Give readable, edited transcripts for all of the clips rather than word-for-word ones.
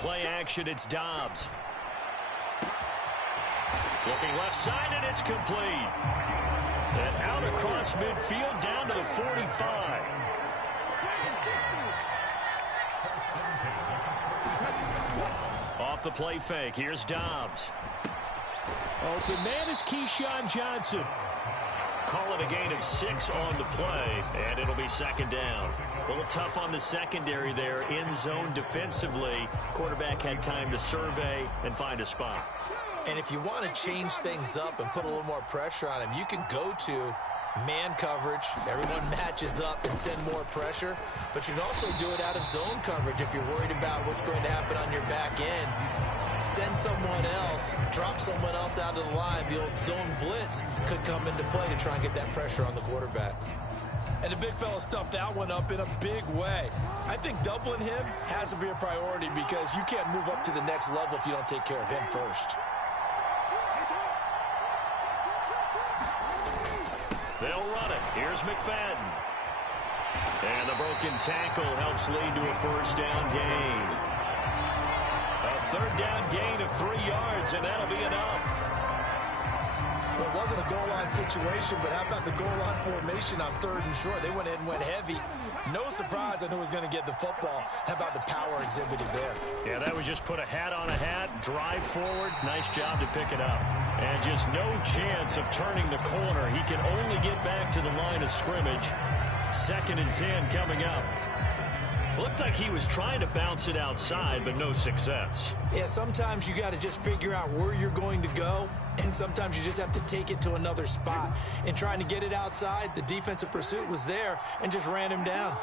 play action, it's Dobbs. Looking left side, and it's complete. And out across midfield, down to the 45. Off the play fake, here's Dobbs. Open man is Keyshawn Johnson. Call it a gain of 6 on the play, and it'll be second down. A little tough on the secondary there, in zone defensively. Quarterback had time to survey and find a spot. And if you want to change things up and put a little more pressure on him, you can go to man coverage. Everyone matches up and send more pressure. But you can also do it out of zone coverage if you're worried about what's going to happen on your back end. Send someone else, drop someone else out of the line. The old zone blitz could come into play to try and get that pressure on the quarterback. And the big fella stuffed that one up in a big way. I think doubling him has to be a priority because you can't move up to the next level if you don't take care of him first. They'll run it. Here's McFadden. And the broken tackle helps lead to a first down gain. A third down gain of 3 yards, and that'll be enough. Well, it wasn't a goal line situation, but how about the goal line formation on 3rd and short? They went in and went heavy. No surprise on who was going to get the football. How about the power exhibited there? Yeah, that was just put a hat on a hat, drive forward. Nice job to pick it up. And just no chance of turning the corner. He can only get back to the line of scrimmage. 2nd and 10 coming up. Looked like he was trying to bounce it outside, but no success. Yeah, sometimes you got to just figure out where you're going to go, and sometimes you just have to take it to another spot. And trying to get it outside, the defensive pursuit was there and just ran him down.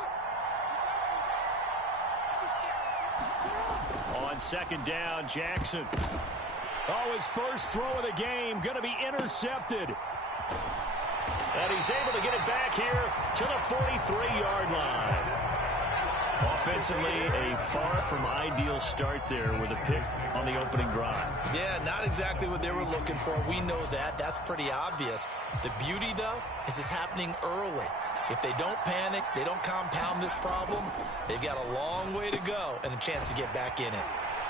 On 2nd down, Jackson. Oh, his first throw of the game going to be intercepted. And he's able to get it back here to the 43-yard line. Offensively, a far from ideal start there with a pick on the opening drive. Yeah, not exactly what they were looking for. We know that. That's pretty obvious. The beauty, though, is it's happening early. If they don't panic, they don't compound this problem, they've got a long way to go and a chance to get back in it.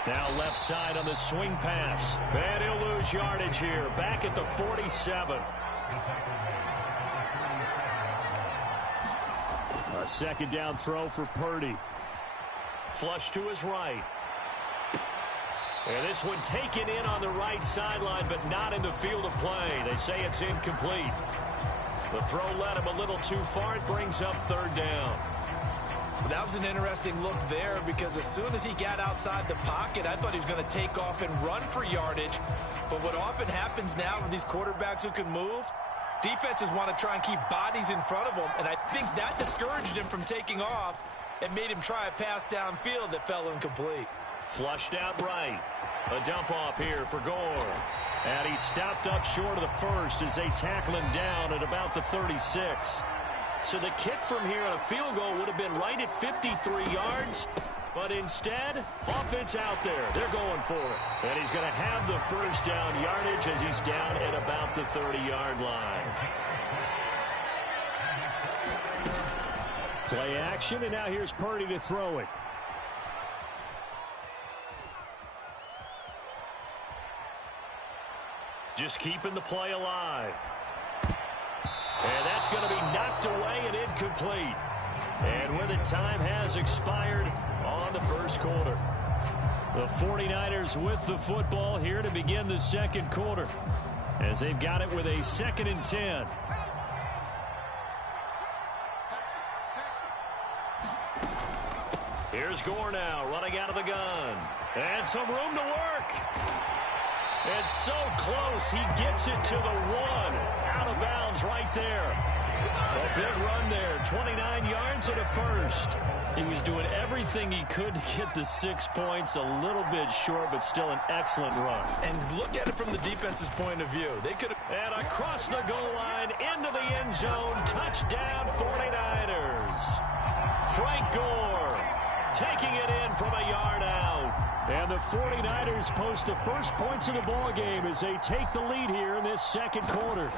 Now left side on the swing pass. And he'll lose yardage here. Back at the 47. A 2nd down throw for Purdy. Flush to his right. And this one taken in on the right sideline, but not in the field of play. They say it's incomplete. The throw led him a little too far. It brings up 3rd down. Well, that was an interesting look there because as soon as he got outside the pocket, I thought he was going to take off and run for yardage. But what often happens now with these quarterbacks who can move, defenses want to try and keep bodies in front of them, and I think that discouraged him from taking off and made him try a pass downfield that fell incomplete. Flushed out right. A dump off here for Gore. And he stopped up short of the first as they tackle him down at about the 36. So the kick from here on a field goal would have been right at 53 yards. But instead, offense out there. They're going for it. And he's going to have the first down yardage as he's down at about the 30-yard line. Play action, and now here's Purdy to throw it. Just keeping the play alive. And that's going to be knocked away and incomplete. And where the time has expired on the first quarter. The 49ers with the football here to begin the 2nd quarter. As they've got it with a 2nd and 10. Here's Gore now running out of the gun. And some room to work. And so close, he gets it to the 1. Out of bounds right there. A big run there, 29 yards and a first. He was doing everything he could to get the 6 points, a little bit short, but still an excellent run. And look at it from the defense's point of view. They could have... And across the goal line, into the end zone, touchdown 49ers. Frank Gore taking it in from a yard out. And the 49ers post the first points of the ball game as they take the lead here in this 2nd quarter.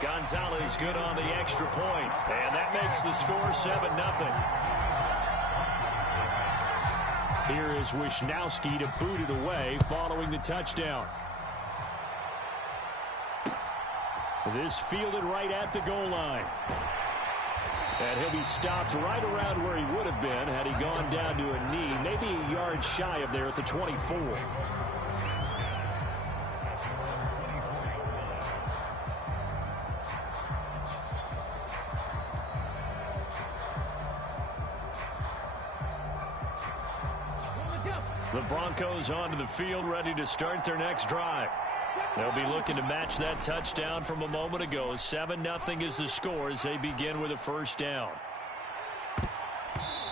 Gonzalez good on the extra point, and that makes the score 7-0. Here is Wisnowski to boot it away following the touchdown. This fielded right at the goal line. And he'll be stopped right around where he would have been had he gone down to a knee, maybe a yard shy of there at the 24. The Broncos onto the field, ready to start their next drive. They'll be looking to match that touchdown from a moment ago. 7-0 is the score as they begin with a first down.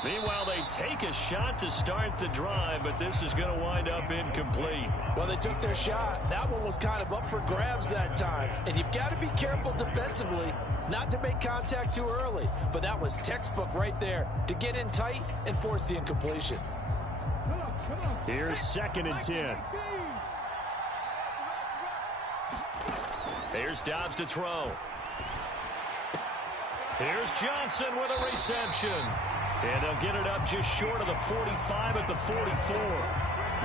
Meanwhile, they take a shot to start the drive, but this is going to wind up incomplete. Well, they took their shot. That one was kind of up for grabs that time. And you've got to be careful defensively not to make contact too early. But that was textbook right there to get in tight and force the incompletion. Here's 2nd and 10. Here's Dobbs to throw. Here's Johnson with a reception. And they'll get it up just short of the 45 at the 44.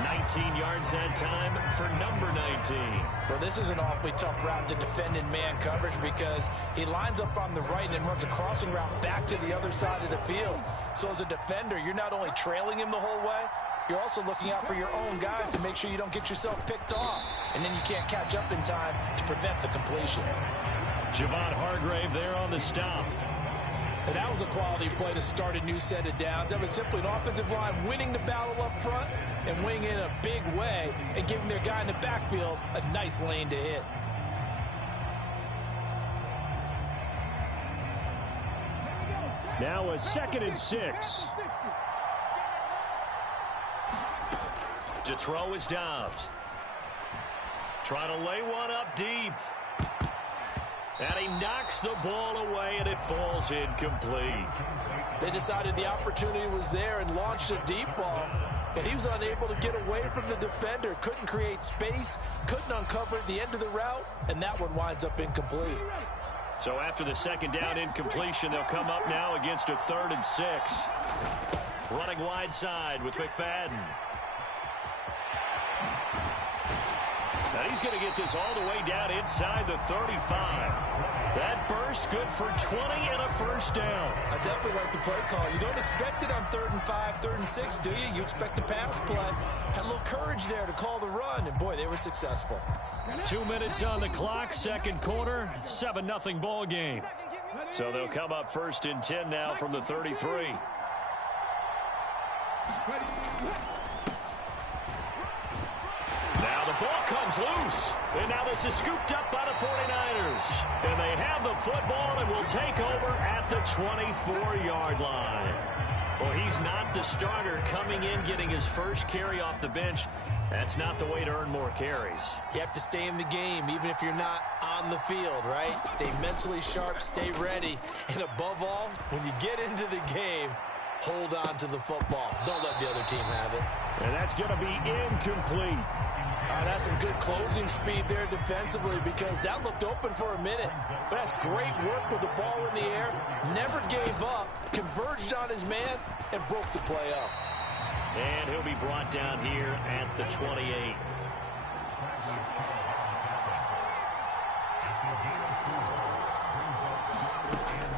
19 yards that time for number 19. Well, this is an awfully tough route to defend in man coverage because he lines up on the right and runs a crossing route back to the other side of the field. So as a defender, you're not only trailing him the whole way, you're also looking out for your own guys to make sure you don't get yourself picked off. And then you can't catch up in time to prevent the completion. Javon Hargrave there on the stop. And that was a quality play to start a new set of downs. That was simply an offensive line winning the battle up front and winning in a big way and giving their guy in the backfield a nice lane to hit. Now a 2nd and 6. To throw is Dobbs. Trying to lay one up deep. And he knocks the ball away, and it falls incomplete. They decided the opportunity was there and launched a deep ball, but he was unable to get away from the defender. Couldn't create space, couldn't uncover the end of the route, and that one winds up incomplete. So after the 2nd down incompletion, they'll come up now against a 3rd and 6. Running wide side with McFadden. And he's going to get this all the way down inside the 35. That burst good for 20 and a first down. I definitely like the play call. You don't expect it on 3rd and 5, 3rd and 6, do you? You expect a pass play. Had a little courage there to call the run, and boy, they were successful. 2 minutes on the clock, 2nd quarter, 7-0 ball game. So they'll come up 1st and 10 now from the 33. Now the ball comes loose. And now this is scooped up by the 49ers. And they have the football and will take over at the 24-yard line. Well, he's not the starter coming in, getting his first carry off the bench. That's not the way to earn more carries. You have to stay in the game, even if you're not on the field, right? Stay mentally sharp, stay ready. And above all, when you get into the game, hold on to the football. Don't let the other team have it. And that's going to be incomplete. That's some good closing speed there defensively because that looked open for a minute. But that's great work with the ball in the air. Never gave up, converged on his man, and broke the play up. And he'll be brought down here at the 28.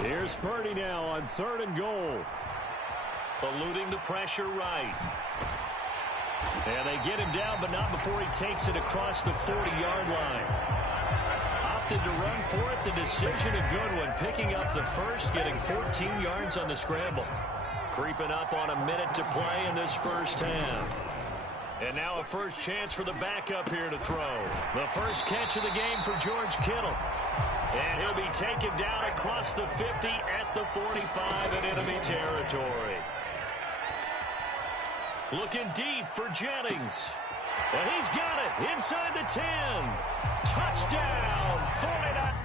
Here's Purdy now on 3rd and goal. Eluding the pressure right. And they get him down, but not before he takes it across the 40-yard line. Opted to run for it. The decision a good one. Picking up the first, getting 14 yards on the scramble. Creeping up on a minute to play in this first half. And now a first chance for the backup here to throw. The first catch of the game for George Kittle. And he'll be taken down across the 50 at the 45 in enemy territory. Looking deep for Jennings. And he's got it inside the 10. Touchdown, 49.